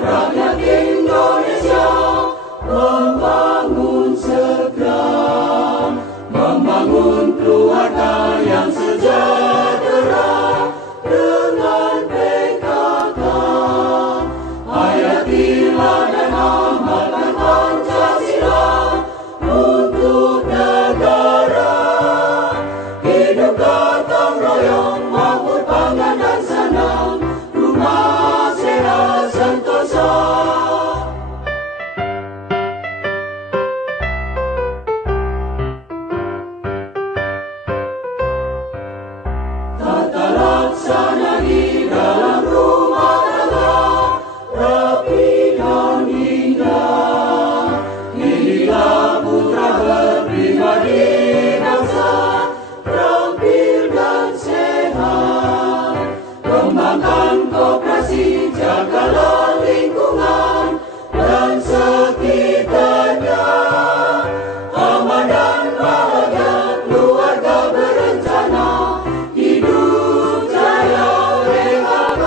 rakyat Indonesia membangun segera, membangun keluarga yang sejahtera dengan PKK. Hayatilah dan amalkan Pancasila untuk negara. Hidup gotong royong, makmur pangan dan senang, rumah sehat sentosa. Tata laksana di dalam rumah tangga rapi dan indah. Inilah putra berpribadi bangsa, terampil dan sehat. Kembangkan koperasi, jagalah lingkungan dan sekitarnya. Aman dan bahagia keluarga berencana, hidup jaya PKK.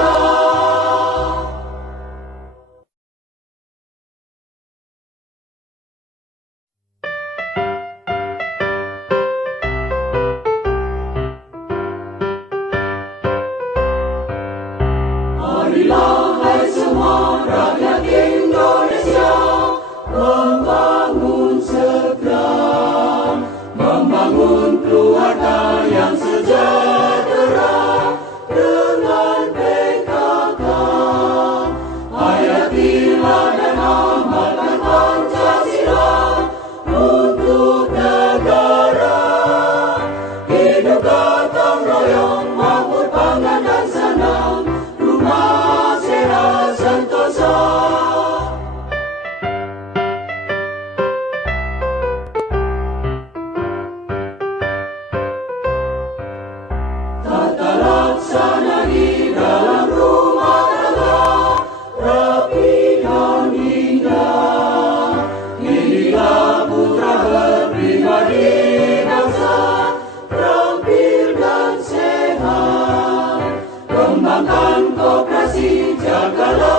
Marilah hai semua rakyat Indonesia membangun segera, membangun keluarga yang sejahtera dengan PKK. Hayatilah dan amalkan Pancasila untuk negara. Hidup gotong royong, makmur pangan dan senang, rumah sehat sentosa. Tata laksana di dalam rumah tangga rapi dan indah. Inilah putra berpribadi bangsa, terampil dan sehat. Kembangkan koperasi, jagalah